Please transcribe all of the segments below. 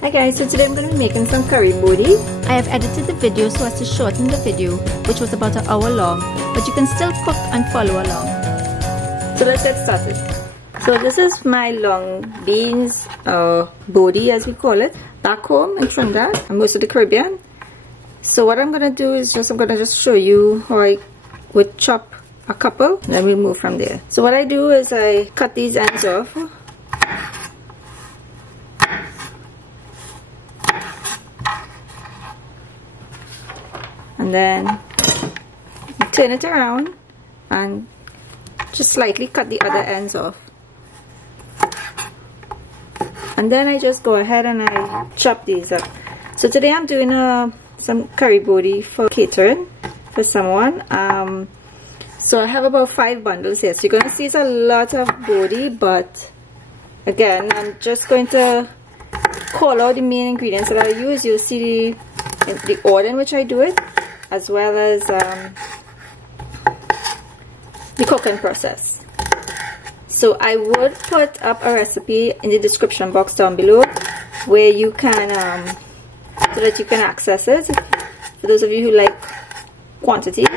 Hi guys, so today I'm going to be making some curry bodi. I have edited the video so as to shorten the video, which was about an hour long, but you can still cook and follow along. So let's get started. So this is my long beans, bodi as we call it, back home in Trinidad and most of the Caribbean. So what I'm going to do is I'm going to just show you how I would chop a couple, and then we'll move from there. So what I do is I cut these ends off. And then turn it around and just slightly cut the other ends off. And then I just go ahead and I chop these up. So today I'm doing some curry bodi for catering for someone. So I have about 5 bundles here. So you're going to see it's a lot of bodi, but again, I'm just going to call out the main ingredients that I use. You'll see the order in which I do it, as well as the cooking process. So I would put up a recipe in the description box down below where you can so that you can access it for those of you who like quantities,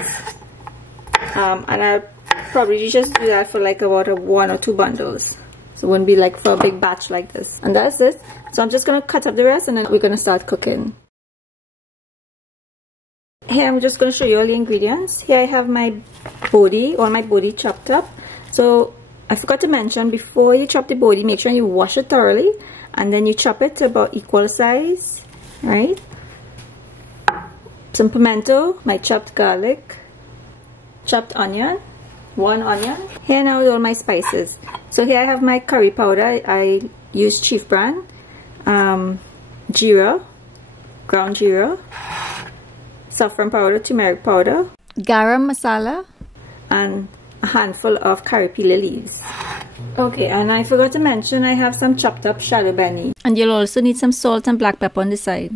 and I'll probably just do that for like about 1 or 2 bundles, so it wouldn't be like for a big batch like this. And that's it. So I'm just going to cut up the rest and then we're going to start cooking. Here I'm just going to show you all the ingredients. Here I have my bodi, all my bodi chopped up. So I forgot to mention, before you chop the bodi, make sure you wash it thoroughly and then you chop it to about equal size, right? Some pimento, my chopped garlic, chopped onion, 1 onion. Here now are all my spices. So here I have my curry powder. I use Chief brand, Geera, ground Geera, saffron powder, tumeric powder, Garam masala, and a handful of carapoolay leaves. Okay, and I forgot to mention I have some chopped up Chadon beni. And you'll also need some salt and black pepper on the side.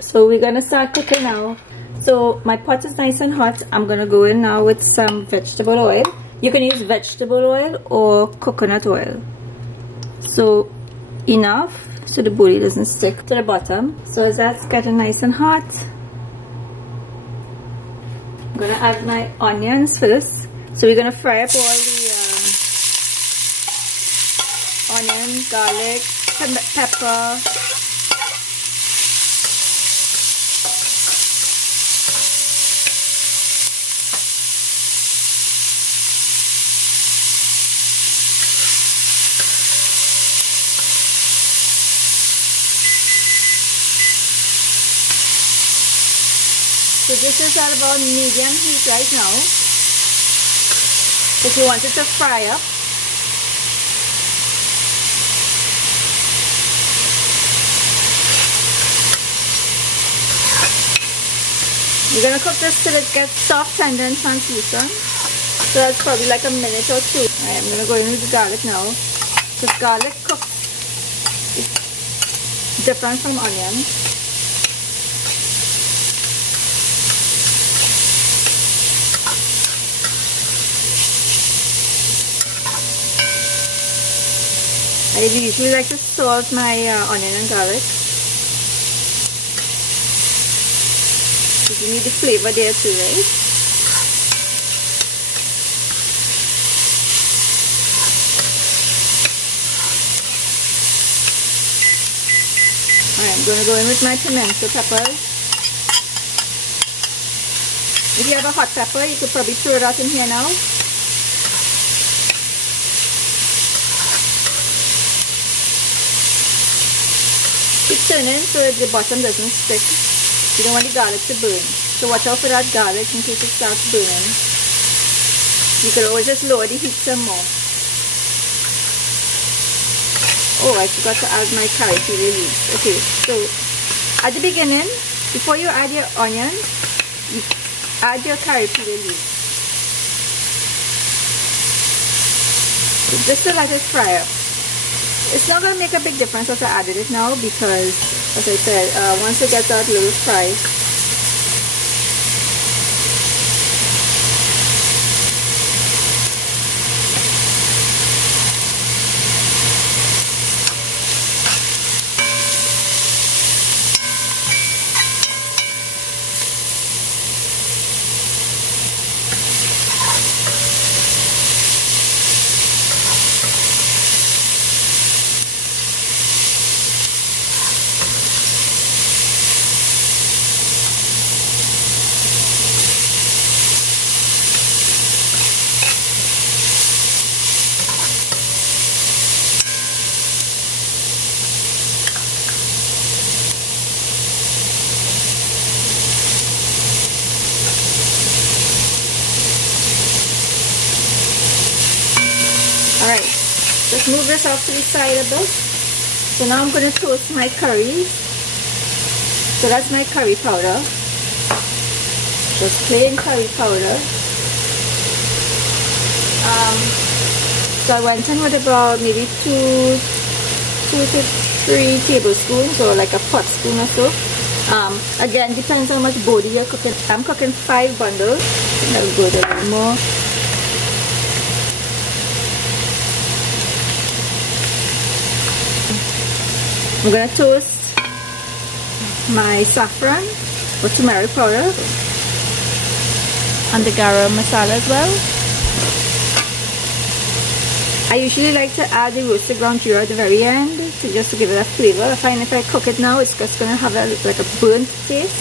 So we're gonna start cooking now. So my pot is nice and hot. I'm gonna go in now with some vegetable oil. You can use vegetable oil or coconut oil. So enough so the bodi doesn't stick to the bottom. So as that's getting nice and hot, I'm gonna add my onions first. So we're gonna fry up all the onion, garlic, pepper. So this is at about medium heat right now. If you want it to fry up. You're going to cook this till it gets soft, tender and translucent. So that's probably like a minute or 2. Alright, I'm going to go in with the garlic now. Because garlic cooks is different from onion. I usually like to salt my onion and garlic. Because you need the flavor there too, right? Alright, I'm going to go in with my pimento peppers. If you have a hot pepper, you could probably throw that in here now. Keep turning so the bottom doesn't stick. You don't want the garlic to burn. So watch out for that garlic in case it starts burning. You could always just lower the heat some more. Oh, I forgot to add my carapoolay leaves. Okay, so at the beginning, before you add your onion, you add your carapoolay leaves. Just to let it fry up. It's not going to make a big difference as I added it now because, as I said, once it gets that little fry, just move this off to the side a bit. So now I'm going to toast my curry. So that's my curry powder. Just plain curry powder. So I went in with about maybe 2 to 3 tablespoons, or like a pot spoon or so. Again, depends on how much bodi you're cooking. I'm cooking 5 bundles. I'll go a little more. I'm going to toast my saffron with tumeric powder and the garam masala as well. I usually like to add the roasted ground Geera at the very end just to give it a flavor. I find if I cook it now, it's just going to have like a burnt taste.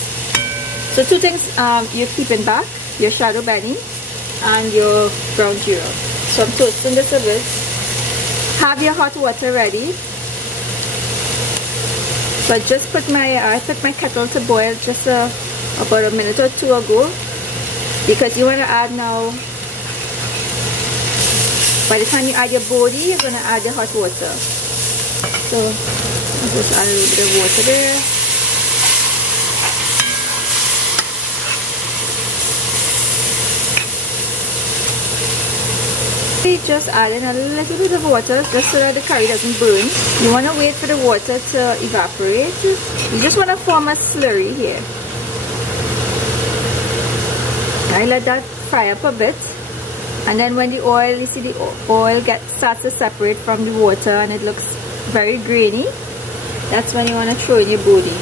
So 2 things you're keeping back: your Chadon beni and your ground Geera. So I'm toasting this a bit. Have your hot water ready. So I just put my kettle to boil just about a minute or 2 ago, because you want to add now. By the time you add your bodi, you're going to add the hot water. So I'll just add a little bit of water there. Just adding a little bit of water just so that the curry doesn't burn. You want to wait for the water to evaporate. You just want to form a slurry here. I let that fry up a bit. And then when the oil, you see the oil starts to separate from the water and it looks very grainy, that's when you want to throw in your bodi.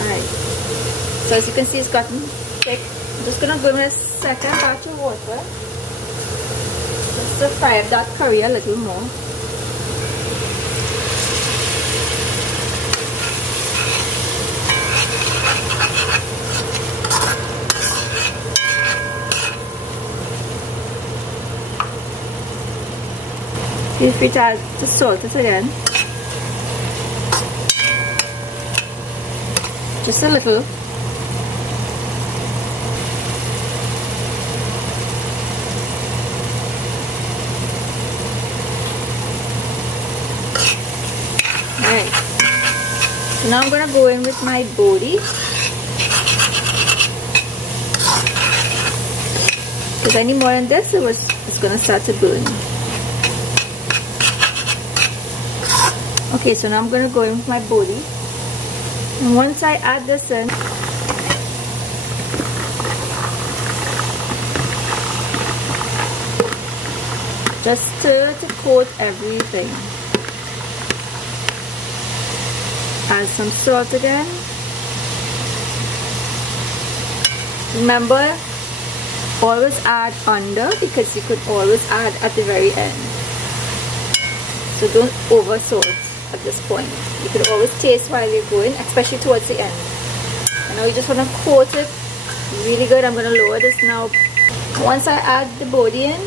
Alright, so as you can see, it's gotten thick. I'm just going to go in a second batch of water just to fry up that curry a little more. Feel free to add the salt again. Just a little. Alright. So now I'm going to go in with my bodi. Because any more than this, it's going to start to burn. Okay, so now I'm going to go in with my bodi. And once I add this in, just stir to coat everything. Add some salt again. Remember, always add under, because you could always add at the very end. So don't over salt at this point. You could always taste while you're going, especially towards the end. And now you just want to coat it really good. I'm going to lower this now. Once I add the bodi in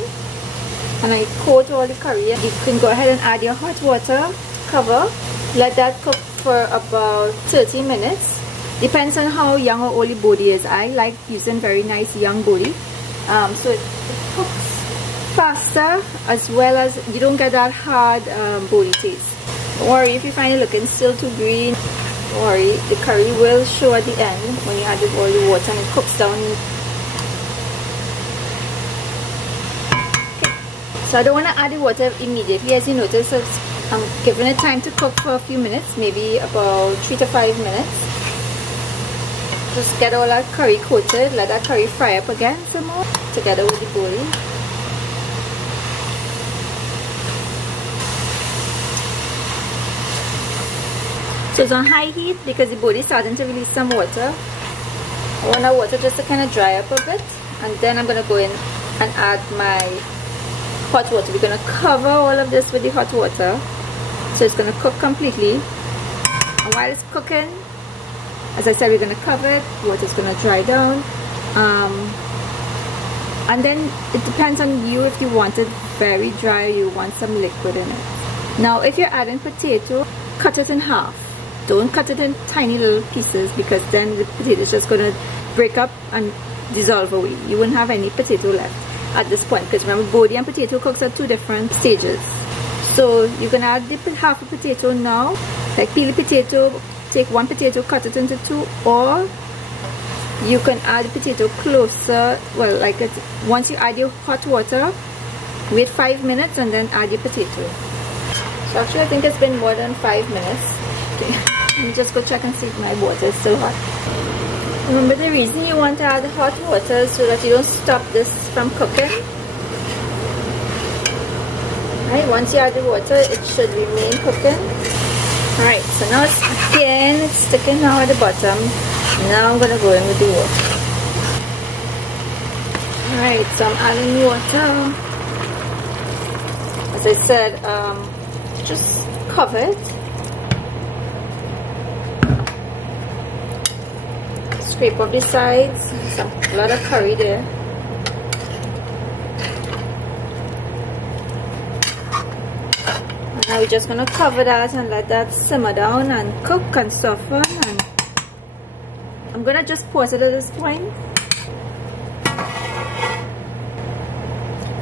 and I coat all the curry, you can go ahead and add your hot water, cover, let that cook for about 30 minutes. Depends on how young or old your bodi is. I like using very nice young bodi, so it cooks faster, as well as you don't get that hard bodi taste. Don't worry if you find it looking still too green. Don't worry, the curry will show at the end when you add all the water and it cooks down. Okay. So I don't want to add the water immediately. As you notice, I'm giving it time to cook for a few minutes, maybe about 3 to 5 minutes. Just get all that curry coated, let that curry fry up again some more together with the bodi. So it's on high heat because the bodi is starting to release some water. I want that water just to kind of dry up a bit, and then I'm going to go in and add my hot water. We're going to cover all of this with the hot water, so it's going to cook completely. And while it's cooking, as I said, we're going to cover it. Water's going to dry down, and then it depends on you if you want it very dry or you want some liquid in it. Now if you're adding potato, cut it in half. Don't cut it in tiny little pieces, because then the potato is just going to break up and dissolve away. You wouldn't have any potato left at this point, because remember, bodi and potato cooks at 2 different stages. So you can add the half a potato now, like peel the potato, take 1 potato, cut it into 2, or you can add the potato closer, well, like it, once you add your hot water, wait 5 minutes and then add your potato. So actually I think it's been more than 5 minutes. Okay, let me just go check and see if my water is still hot. Remember, the reason you want to add hot water is so that you don't stop this from cooking. Right, once you add the water, it should remain cooking. Alright, so now it's sticking now at the bottom. Now I'm going to go in with the water. Alright, so I'm adding water. As I said, just cover it. Scrape off the sides. A lot of curry there. And now we're just going to cover that and let that simmer down and cook and soften. And I'm going to just pause it at this point.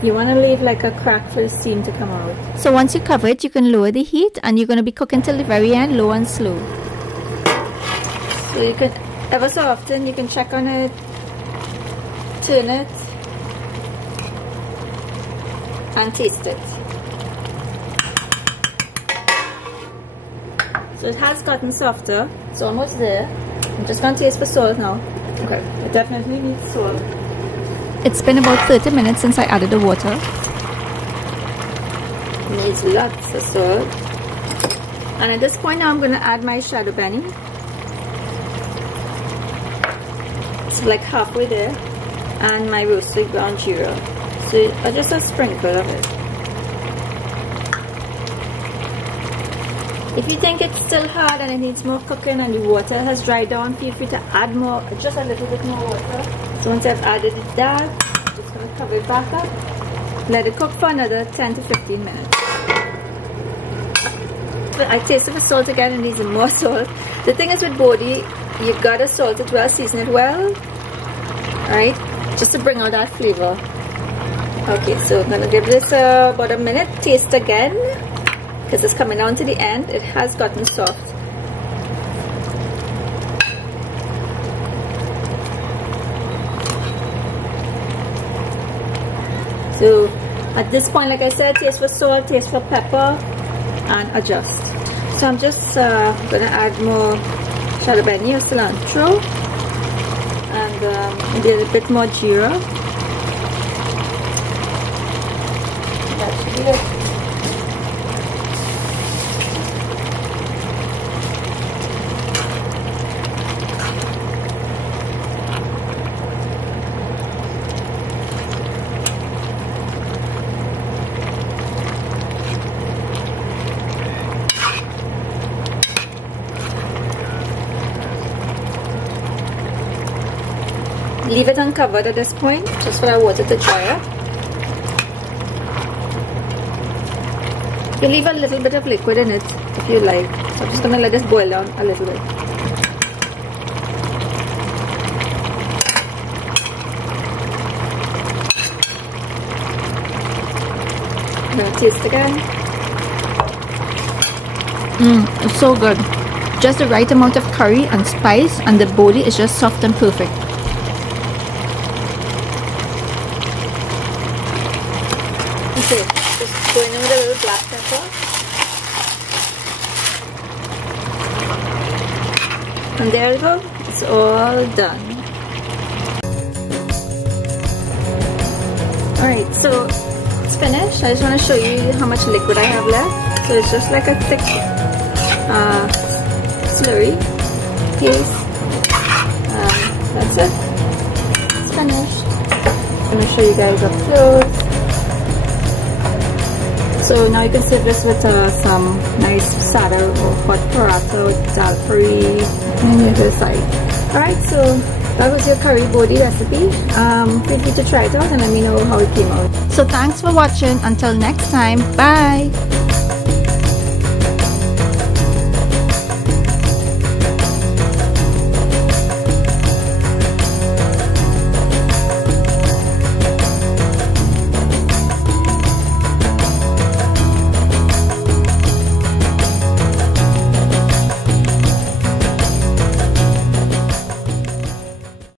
You want to leave like a crack for the steam to come out. So once you cover it, you can lower the heat, and you're going to be cooking till the very end, low and slow. So you can, ever so often, you can check on it, turn it, and taste it. So it has gotten softer. It's almost there. I'm just going to taste for salt now. Okay, it definitely needs salt. It's been about 30 minutes since I added the water. It needs lots of salt. And at this point now I'm going to add my shadow beni. It's like halfway there. And my roasted ground Geera. So just a sprinkle of it. If you think it's still hard and it needs more cooking and the water has dried down, feel free to add more, just a little bit more water. So once I've added that, I'm just going to cover it back up. Let it cook for another 10 to 15 minutes. But I tasted the salt again and needs more salt. The thing is with bodi, you've got to salt it well, season it well. Alright, just to bring out that flavor. Okay, so I'm going to give this about a minute. Taste again, because it's coming down to the end. It has gotten soft. So at this point, like I said, taste for salt, taste for pepper, and adjust. So I'm just going to add more shadow beni or cilantro, and maybe a little bit more Geera. That should be it. Leave it uncovered at this point, just for that water to dry up. You leave a little bit of liquid in it if you like. So I'm just going to let this boil down a little bit. I'm going to taste again. It's so good. Just the right amount of curry and spice, and the bodi is just soft and perfect. Okay, just going in with a little black pepper. And there we go, it's all done. Alright, so it's finished. I just want to show you how much liquid I have left. So it's just like a thick slurry paste. That's it. It's finished. I'm going to show you guys up close. So now you can serve this with some nice saddle or hot paratha with dal curry and the other side. Alright, so that was your curry bodi recipe. Feel free to try it out and let me know how it came out. So thanks for watching. Until next time, bye!